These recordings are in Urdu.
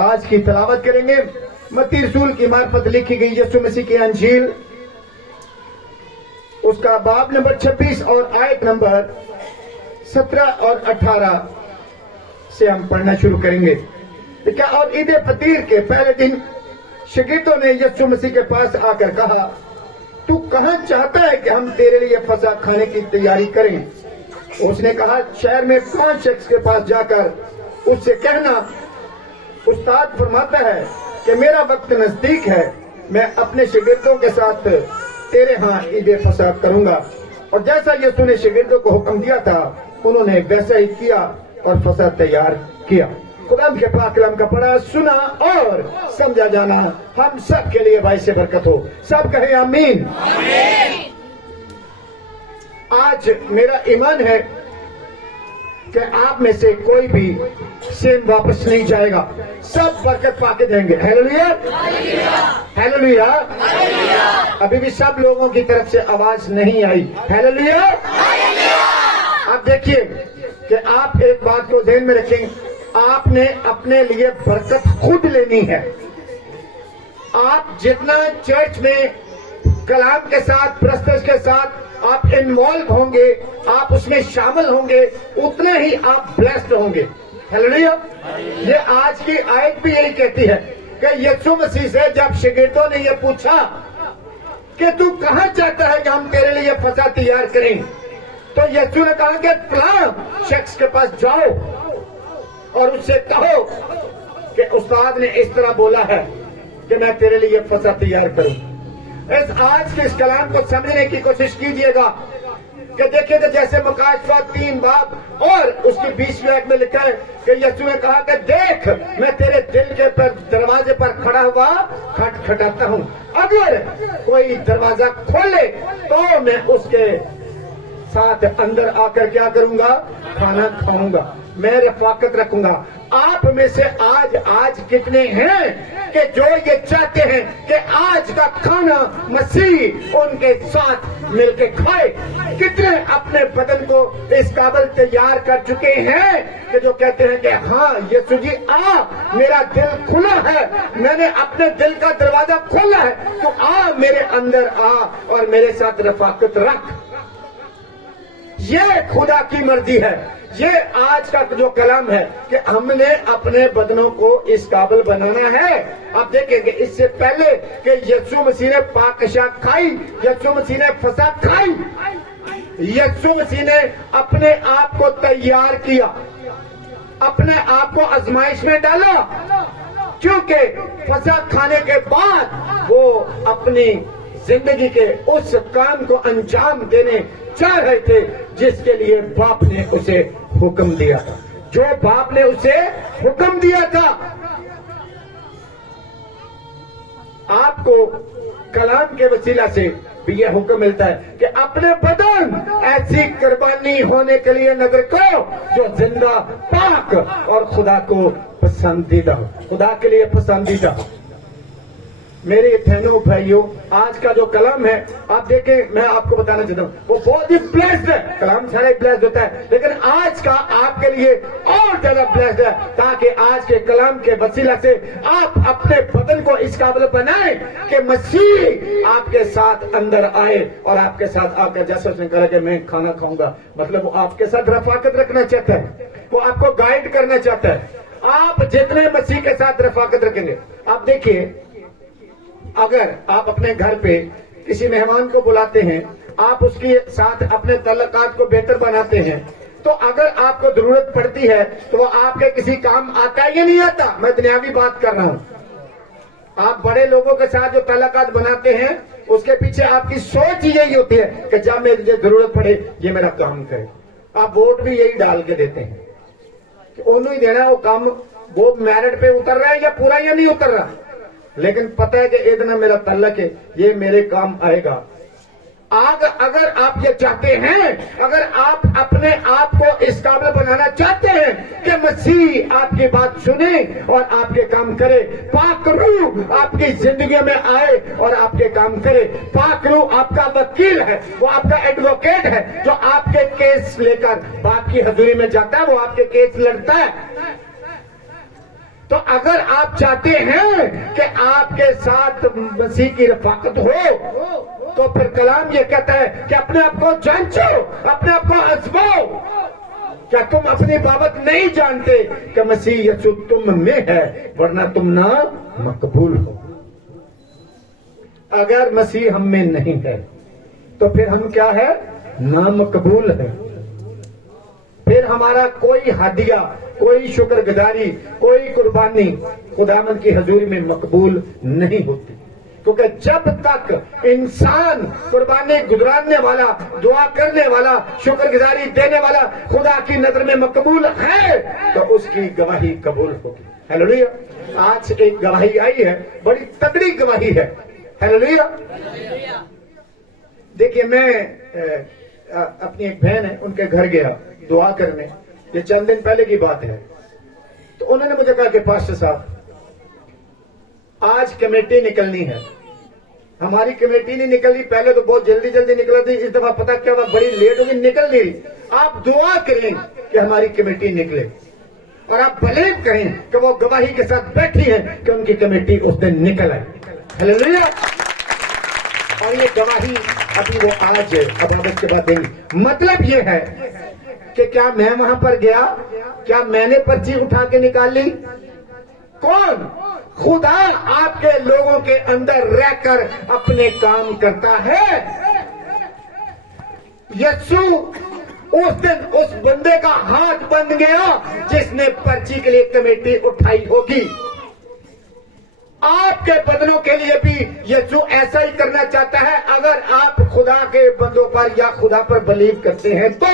آج کی تلاوت کریں گے متی رسول کی معرفت لکھی گئی یسوع مسیح کی انجیل، اس کا باب نمبر 26 اور آیت نمبر 17 اور 18 سے ہم پڑھنا شروع کریں گے۔ اور عید فطیر کے پہلے دن شاگردوں نے یسوع مسیح کے پاس آ کر کہا، تو کہاں چاہتا ہے کہ ہم تیرے لیے فسح کھانے کی تیاری کریں؟ اس نے کہا، شہر میں 5 شخص کے پاس جا کر اس سے کہنا، استاد فرماتا ہے کہ میرا وقت نزدیک ہے، میں اپنے شاگردوں کے ساتھ تیرے ہاں عید فسح کروں گا۔ اور جیسا یسوع نے شاگردوں کو حکم دیا تھا انہوں نے ویسا ہی کیا اور فسح تیار کیا۔ خدا کے پاک کلام کا پڑھا، سنا اور سمجھا جانا ہم سب کے لیے باعث برکت ہو۔ سب کہیں آمین۔ آج میرا ایمان ہے کہ آپ میں سے کوئی بھی سیم واپس نہیں جائے گا، سب برکت پا کے جائیں گے۔ Hallelujah hallelujah. ابھی بھی سب لوگوں کی طرف سے آواز نہیں آئی۔ ہیلیلویا۔ اب دیکھیے کہ آپ ایک بات کو ذہن میں رکھیں، آپ نے اپنے لیے برکت خود لینی ہے۔ آپ جتنا چرچ میں کلام کے ساتھ، پرستش کے ساتھ آپ انوالو ہوں گے، آپ اس میں شامل ہوں گے، اتنے ہی آپ بلیسڈ ہوں گے۔ ہیلیلویا۔ یہ آج کی آیت بھی یہی کہتی ہے کہ یسوع مسیح سے جب شاگردوں نے یہ پوچھا کہ تو کہاں چاہتا ہے کہ ہم تیرے لیے فسح تیار کریں، تو یسوع نے کہا کہ فلاں شخص کے پاس جاؤ اور اس سے کہو کہ استاد نے اس طرح بولا ہے کہ میں تیرے لیے فسح تیار کروں۔ آج کے اس کلام کو سمجھنے کی کوشش کیجئے گا کہ دیکھیں کہ جیسے مکاشفہ 3 باب اور اس کی 20ویں آیت میں لکھا ہے کہ یسوع نے کہا کہ دیکھ میں تیرے دل کے دروازے پر کھڑا ہوا کھٹکھٹاتا ہوں، اگر کوئی دروازہ کھولے تو میں اس کے ساتھ اندر آ کر کیا کروں گا؟ کھانا کھاؤں گا، میں رفاقت رکھوں گا۔ آپ میں سے آج کتنے ہیں کہ جو یہ چاہتے ہیں کہ آج کا کھانا مسیح ان کے ساتھ مل کے کھائے؟ کتنے اپنے بدن کو اس قابل تیار کر چکے ہیں کہ جو کہتے ہیں کہ ہاں یسوع جی آ، میرا دل کھلا ہے، میں نے اپنے دل کا دروازہ کھولا ہے، تو آ میرے اندر آ اور میرے ساتھ رفاقت رکھ۔ یہ خدا کی مرضی ہے۔ یہ آج کا جو کلام ہے کہ ہم نے اپنے بدنوں کو اس قابل بنانا ہے۔ آپ دیکھیں کہ اس سے پہلے کہ یسوع مسیح نے پاکشاہ کھائی، یسوع مسیح نے فسح کھائی، یسوع مسیح نے اپنے آپ کو تیار کیا، اپنے آپ کو آزمائش میں ڈالا، کیونکہ فسح کھانے کے بعد وہ اپنی زندگی کے اس کام کو انجام دینے چاہ رہے تھے جس کے لیے باپ نے اسے حکم دیا تھا، جو باپ نے اسے حکم دیا تھا۔ آپ کو کلام کے وسیلہ سے بھی یہ حکم ملتا ہے کہ اپنے بدن ایسی قربانی ہونے کے لیے نظر کرو جو زندہ، پاک اور خدا کو پسندیدہ ہو، خدا کے لیے پسندیدہ ہو۔ میرے بہنوں بھائیوں، آج کا جو کلام ہے آپ دیکھیں، میں آپ کو بتانا چاہتا ہوں وہ بہت ہی بلیسڈ ہے۔ کلام سارا ہی بلیسڈ ہوتا ہے، لیکن آج کا آپ کے لیے اور زیادہ بلیسڈ ہے، تاکہ آج کے کلام کے وسیلہ سے آپ اپنے بدن کو اس قابل بنائیں کہ مسیح آپ کے ساتھ اندر آئے اور آپ کے ساتھ آ کر، جیسے اس نے کہا کہ میں کھانا کھاؤں گا، مطلب وہ آپ کے ساتھ رفاقت رکھنا چاہتا ہے، وہ آپ کو گائیڈ کرنا چاہتا ہے۔ آپ جتنے مسیح کے ساتھ رفاقت رکھیں گے، آپ دیکھیے اگر آپ اپنے گھر پہ کسی مہمان کو بلاتے ہیں، آپ اس کے ساتھ اپنے تعلقات کو بہتر بناتے ہیں، تو اگر آپ کو ضرورت پڑتی ہے تو وہ آپ کے کسی کام آتا ہے یا نہیں آتا؟ میں دنیاوی بات کر رہا ہوں۔ آپ بڑے لوگوں کے ساتھ جو تعلقات بناتے ہیں اس کے پیچھے آپ کی سوچ یہی ہوتی ہے کہ جب مجھے ضرورت پڑے یہ میرا کام کرے۔ آپ ووٹ بھی یہی ڈال کے دیتے ہیں کہ انہوں ہی دینا ہے وہ کام، وہ میرٹ پہ اتر رہا ہے یا پورا یا نہیں اتر رہا، لیکن پتہ ہے کہ اتنا میرا تعلق ہے، یہ میرے کام آئے گا۔ اگر آپ یہ چاہتے ہیں، اگر آپ اپنے آپ کو اس قابل بنانا چاہتے ہیں کہ مسیح آپ کی بات سنے اور آپ کے کام کرے، پاک روح آپ کی زندگی میں آئے اور آپ کے کام کرے، پاک روح آپ کا وکیل ہے، وہ آپ کا ایڈوکیٹ ہے، جو آپ کے کیس لے کر باپ کی حضوری میں جاتا ہے، وہ آپ کے کیس لڑتا ہے۔ تو اگر آپ چاہتے ہیں کہ آپ کے ساتھ مسیح کی رفاقت ہو تو پھر کلام یہ کہتا ہے کہ اپنے آپ کو جانچو، اپنے آپ کو آزماؤ۔ کیا تم اپنی بابت نہیں جانتے کہ مسیح یسوع تم میں ہے، ورنہ تم نہ مقبول ہو۔ اگر مسیح ہم میں نہیں ہے تو پھر ہم کیا ہے؟ نامقبول ہے۔ پھر ہمارا کوئی ہدیہ، کوئی شکر گزاری، کوئی قربانی خداوند کی حضوری میں مقبول نہیں ہوتی، کیونکہ جب تک انسان قربانی گزارنے والا، دعا کرنے والا، شکر گزاری دینے والا خدا کی نظر میں مقبول ہے تو اس کی گواہی قبول ہوگی۔ ہیلیلویا۔ آج ایک گواہی آئی ہے، بڑی تگڑی گواہی ہے۔ ہیلیلویا۔ دیکھیے، میں اپنی ایک بہن ہے، ان کے گھر گیا دعا کرنے، یہ چند دن پہلے کی بات ہے۔ تو انہوں نے مجھے کہا کہ پاسٹر صاحب، آج کمیٹی نکلنی ہے۔ ہماری کمیٹی نہیں نکلی، پہلے تو بہت جلدی جلدی نکلا تھی، اس دفعہ پتہ کیا ہوا، بڑی لیٹ ہوگی، نکل نہیں رہی۔ آپ دعا کریں کہ ہماری کمیٹی نکلے، اور آپ بلیو کریں کہ وہ گواہی کے ساتھ بیٹھی ہے کہ ان کی کمیٹی اس دن نکل آئی۔ ہیلیلویا۔ اور یہ گواہی ابھی وہ آج عبادت کے بعد دیں گی۔ مطلب یہ ہے کہ کیا میں وہاں پر گیا، کیا میں نے پرچی اٹھا کے نکال لی؟ کون؟ خدا آپ کے لوگوں کے اندر رہ کر اپنے کام کرتا ہے۔ یسوع اس دن اس بندے کا ہاتھ بن گیا جس نے پرچی کے لیے کمیٹی اٹھائی ہوگی۔ آپ کے بدنوں کے لیے بھی یسوع ایسا ہی کرنا چاہتا ہے، اگر آپ خدا کے بندوں پر یا خدا پر بلیو کرتے ہیں تو۔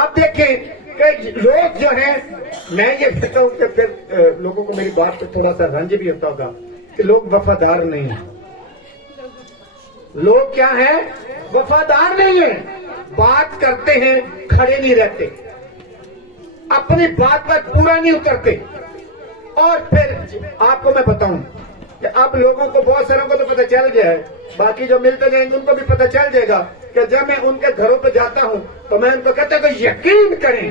آپ دیکھیں کہ لوگ جو ہیں، میں یہ کہتا ہوں کہ پھر لوگوں کو میری بات پہ تھوڑا سا رنج بھی ہوتا ہوگا کہ لوگ وفادار نہیں ہیں۔ لوگ کیا ہیں؟ وفادار نہیں ہیں، بات کرتے ہیں، کھڑے نہیں رہتے، اپنی بات پر پورا نہیں اترتے۔ اور پھر آپ کو میں بتاؤں کہ اب لوگوں کو، بہت ساروں کو تو پتہ چل گیا ہے، باقی جو ملتے جائیں گے ان کو بھی پتہ چل جائے گا کہ جب میں ان کے گھروں پہ جاتا ہوں تو میں ان کو کہتا ہوں کہ یقین کریں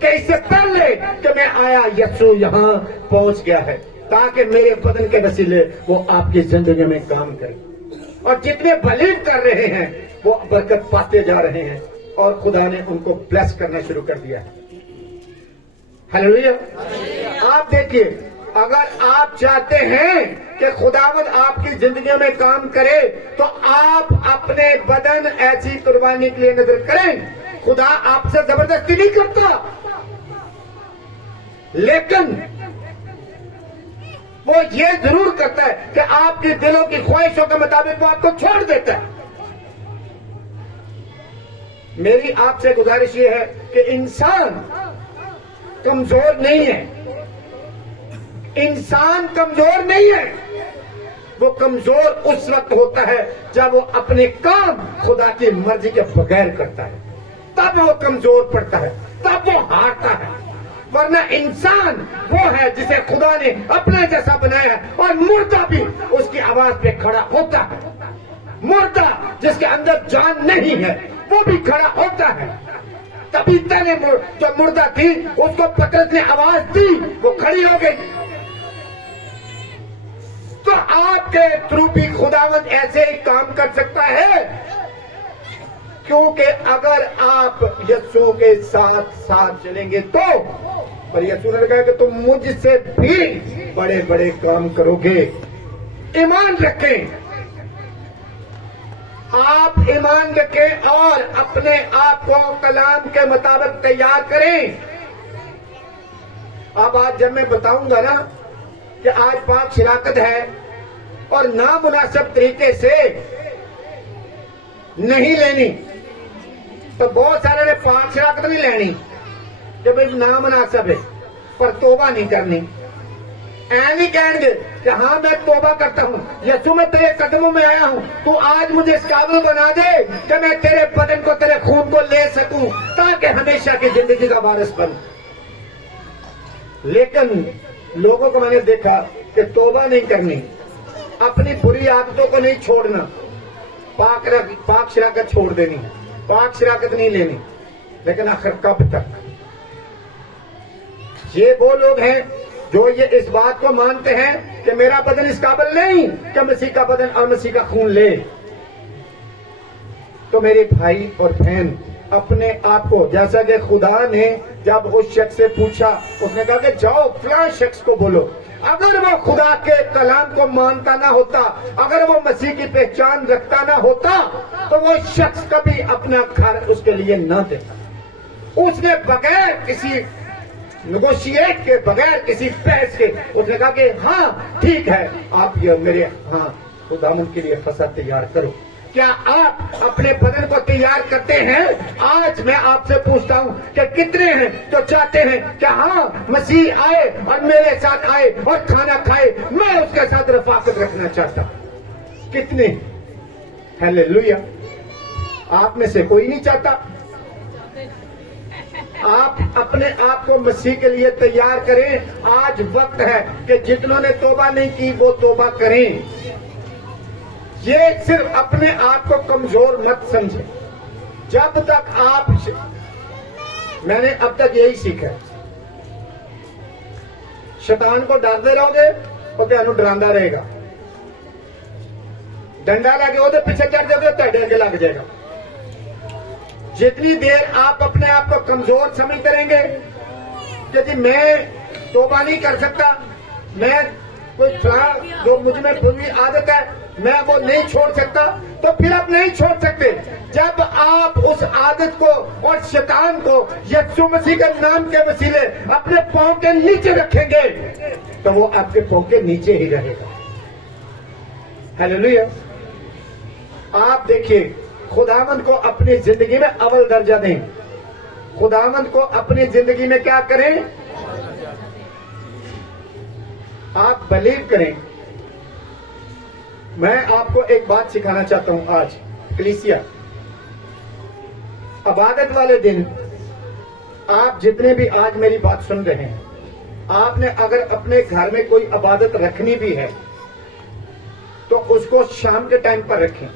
کہ اس سے پہلے کہ میں آیا یسوع یہاں پہنچ گیا ہے، تاکہ میرے بدن کے وسیلے وہ آپ کی زندگی میں کام کرے۔ اور جتنے بلیو کر رہے ہیں وہ برکت پاتے جا رہے ہیں، اور خدا نے ان کو بلیس کرنا شروع کر دیا ہے۔ ہیلیلویا۔ آپ دیکھیے، اگر آپ چاہتے ہیں کہ خداوند آپ کی زندگی میں کام کرے تو آپ اپنے بدن ایسی قربانی کے لیے نظر کریں۔ خدا آپ سے زبردستی نہیں کرتا، لیکن وہ یہ ضرور کرتا ہے کہ آپ کے دلوں کی خواہشوں کے مطابق وہ آپ کو چھوڑ دیتا ہے۔ میری آپ سے گزارش یہ ہے کہ انسان کمزور نہیں ہے، انسان کمزور نہیں ہے، وہ کمزور اس وقت ہوتا ہے جب وہ اپنے کام خدا کی مرضی کے بغیر کرتا ہے، تب وہ کمزور پڑتا ہے، تب وہ ہارتا ہے۔ ورنہ انسان وہ ہے جسے خدا نے اپنے جیسا بنایا، اور مردہ بھی اس کی آواز پہ کھڑا ہوتا ہے۔ مردہ جس کے اندر جان نہیں ہے وہ بھی کھڑا ہوتا ہے۔ طبیعت نے جو مردہ تھی اس کو پترس نے آواز دی، وہ کھڑی ہو گئی۔ تو آپ کے تھرو بھی خداوند ایسے ہی کام کر سکتا ہے، کیونکہ اگر آپ یسوع کے ساتھ ساتھ چلیں گے تو، پر یسوع نے کہا کہ تم مجھ سے بھی بڑے بڑے کام کرو گے۔ ایمان رکھیں، آپ ایمان رکھیں اور اپنے آپ کو کلام کے مطابق تیار کریں۔ اب آج جب میں بتاؤں گا نا کہ آج پاک شراکت ہے اور نامناسب طریقے سے نہیں لینی، تو بہت سارے نے پاک شراکت نہیں لینی کہ بھائی نامناسب ہے، پر توبہ نہیں کرنی۔ نہیں کہیں گے کہ ہاں میں توبہ کرتا ہوں، یسوع میں تیرے قدموں میں آیا ہوں، تو آج مجھے اس قابل بنا دے کہ میں تیرے بدن کو، تیرے خون کو لے سکوں تاکہ ہمیشہ کی زندگی کا وارث بنوں۔ لیکن لوگوں کو میں نے دیکھا کہ توبہ نہیں کرنی، اپنی بری عادتوں کو نہیں چھوڑنا، پاک شراکت چھوڑ دینی، پاک شراکت نہیں لینی، لیکن آخر کب تک؟ یہ وہ لوگ ہیں جو یہ اس بات کو مانتے ہیں کہ میرا بدن اس قابل نہیں کہ مسیح کا بدن اور مسیح کا خون لے. تو میرے بھائی اور بہن اپنے آپ کو، جیسا کہ خدا نے جب اس شخص سے پوچھا، اس نے کہا کہ جاؤ فلاں شخص کو بولو. اگر وہ خدا کے کلام کو مانتا نہ ہوتا، اگر وہ مسیح کی پہچان رکھتا نہ ہوتا، تو وہ شخص کبھی اپنا گھر اس کے لیے نہ دیتا. اس نے بغیر کسی نیگوشیٹ کے، بغیر کسی بحث کے، اس نے کہا کہ ہاں ٹھیک ہے، آپ یہ میرے ہاں خداوند کے لیے فصح تیار کرو. کیا آپ اپنے بدن کو تیار کرتے ہیں؟ آج میں آپ سے پوچھتا ہوں کہ کتنے ہیں جو چاہتے ہیں کہ ہاں مسیح آئے اور میرے ساتھ آئے اور کھانا کھائے، میں اس کے ساتھ رفاقت رکھنا چاہتا ہوں؟ کتنے؟ ہیلیلویا. آپ میں سے کوئی نہیں چاہتا. آپ اپنے آپ کو مسیح کے لیے تیار کریں. آج وقت ہے کہ جتنوں نے توبہ نہیں کی وہ توبہ کریں. یہ صرف اپنے آپ کو کمزور مت سمجھیں. جب تک آپ، میں نے اب تک یہی سیکھا ہے، شیطان کو ڈرتے رہو گے تو تمہیں ڈراندا رہے گا. ڈنڈا لگے وہ پیچھے چڑھ جاؤ گے تو ڈر لگ جائے گا. جتنی دیر آپ اپنے آپ کو کمزور سمجھتے رہیں گے کہ جی میں توبہ نہیں کر سکتا، میں کوئی فلاں جو مجھ میں بری عادت ہے میں وہ نہیں چھوڑ سکتا، تو پھر آپ نہیں چھوڑ سکتے. جب آپ اس عادت کو اور شیطان کو یسوع مسیح کے نام کے وسیلے اپنے پاؤں کے نیچے رکھیں گے تو وہ آپ کے پاؤں کے نیچے ہی رہے گا. ہیلیلویا. آپ دیکھیے، خداوند کو اپنی زندگی میں اول درجہ دیں. خداوند کو اپنی زندگی میں کیا کریں؟ آپ بلیو کریں. میں آپ کو ایک بات سکھانا چاہتا ہوں. آج کلیسیا عبادت والے دن، آپ جتنے بھی آج میری بات سن رہے ہیں، آپ نے اگر اپنے گھر میں کوئی عبادت رکھنی بھی ہے تو اس کو شام کے ٹائم پر رکھیں،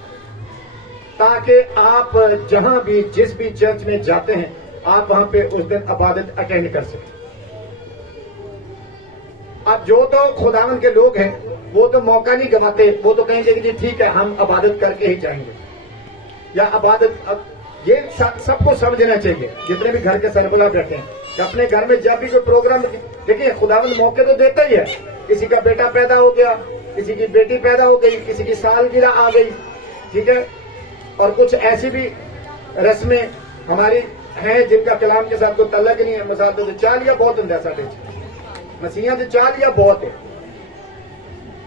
تاکہ آپ جہاں بھی جس بھی چرچ میں جاتے ہیں آپ وہاں پہ اس دن عبادت اٹینڈ کر سکیں. اب جو تو خداوند کے لوگ ہیں وہ تو موقع نہیں گواتے، وہ تو کہیں گے کہ جی ٹھیک ہے ہم عبادت کر کے ہی جائیں گے. یا عبادت، یہ سب کو سمجھنا چاہیے جتنے بھی گھر کے سربراہ بیٹھے ہیں کہ اپنے گھر میں جب بھی کوئی پروگرام، دیکھیے خداوند موقع تو دیتا ہی ہے. کسی کا بیٹا پیدا ہو گیا، کسی کی بیٹی پیدا ہو گئی، کسی کی سالگرہ آ گئی، ٹھیک ہے. اور کچھ ایسی بھی رسمیں ہماری ہیں جن کا کلام کے ساتھ کوئی تعلق نہیں ہے. مثال تو چالیا بہت ہوں ساڈے مسیحاں تو چالیا بہت ہے،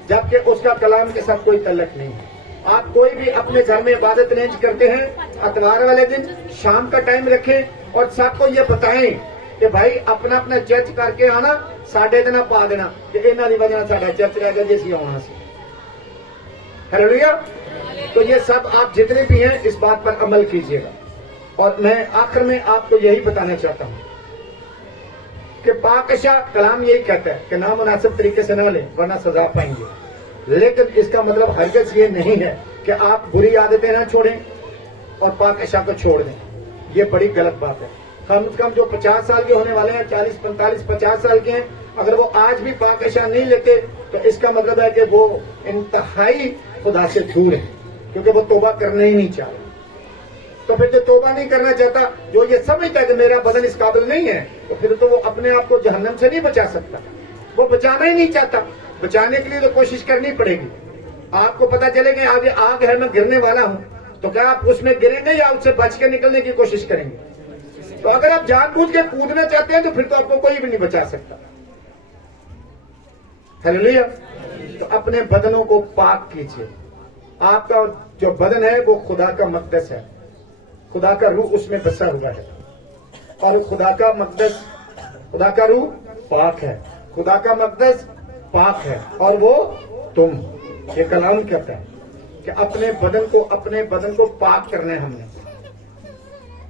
جبکہ اس کا کلام کے ساتھ کوئی تعلق نہیں ہے. آپ کوئی بھی اپنے گھر میں عبادت ارینج کرتے ہیں، اتوار والے دن شام کا ٹائم رکھیں اور سب کو یہ بتائیں کہ بھائی اپنا اپنا چرچ کر کے آنا، ساڈے دن پا دینا کہ انہاں دی وجہ ساڈا چرچ رہ گیا جی اسی آنا سی. ہیلیلویا. تو یہ سب آپ جتنے بھی ہیں اس بات پر عمل کیجیے گا. اور میں آخر میں آپ کو یہی بتانا چاہتا ہوں کہ پاکشاہ کلام یہی کہتا ہے کہ نامناسب طریقے سے نہ لیں ورنہ سزا پائیں گے. لیکن اس کا مطلب ہرگز یہ نہیں ہے کہ آپ بری عادتیں نہ چھوڑیں اور پاکشاہ کو چھوڑ دیں. یہ بڑی غلط بات ہے. کم از کم جو 50 سال کے ہونے والے ہیں، 40 45 50 سال کے ہیں، اگر وہ آج بھی پاکشاہ نہیں لیتے تو اس کا مطلب ہے کہ وہ انتہائی خدا سے دور ہیں، کیونکہ وہ توبہ کرنا ہی نہیں چاہ رہے. تو پھر جو توبہ نہیں کرنا چاہتا، جو یہ سمجھتا ہے کہ میرا بدن اس قابل نہیں ہے، تو پھر تو وہ اپنے آپ کو جہنم سے نہیں بچا سکتا. وہ بچانا ہی نہیں چاہتا. بچانے کے لیے تو کوشش کرنی پڑے گی. آپ کو پتا چلے کہ آگے آگ ہے، میں گرنے والا ہوں، تو کیا آپ اس میں گریں گے یا اس سے بچ کے نکلنے کی کوشش کریں گے؟ تو اگر آپ جان بوجھ کے کودنا چاہتے ہیں تو پھر تو آپ کو کوئی بھی نہیں بچا سکتا. ہیلیلویا. تو اپنے بدنوں کو پاک کیجیے. آپ کا جو بدن ہے وہ خدا کا مقدس ہے. خدا کا روح اس میں بسا ہوا ہے، اور خدا کا مقدس، خدا کا روح پاک ہے، خدا کا مقدس پاک ہے، اور وہ تم. یہ کلام کہتا ہے کہ اپنے بدن کو پاک کرنا ہے ہم نے.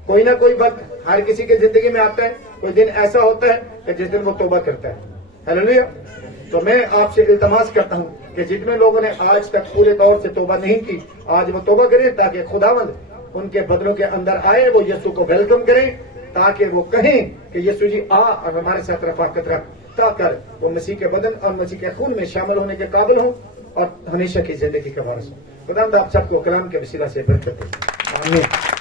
کوئی نہ کوئی وقت ہر کسی کی زندگی میں آتا ہے، کوئی دن ایسا ہوتا ہے کہ جس دن وہ توبہ کرتا ہے. ہیلیلویا. تو میں آپ سے التماس کرتا ہوں کہ جتنے لوگوں نے آج تک پورے طور سے توبہ نہیں کی، آج وہ توبہ کریں تاکہ خداوند ان کے بدنوں کے اندر آئے، وہ یسوع کو ویلکم کریں تاکہ وہ کہیں کہ یسوع جی آ اور ہمارے ساتھ رفاقت رکھ، تاکہ وہ مسیح کے بدن اور مسیح کے خون میں شامل ہونے کے قابل ہوں اور ہمیشہ کی زندگی کا وارث ہوں۔ خدا آپ سب کو کلام کے وسیلہ سے برکت دے، آمین۔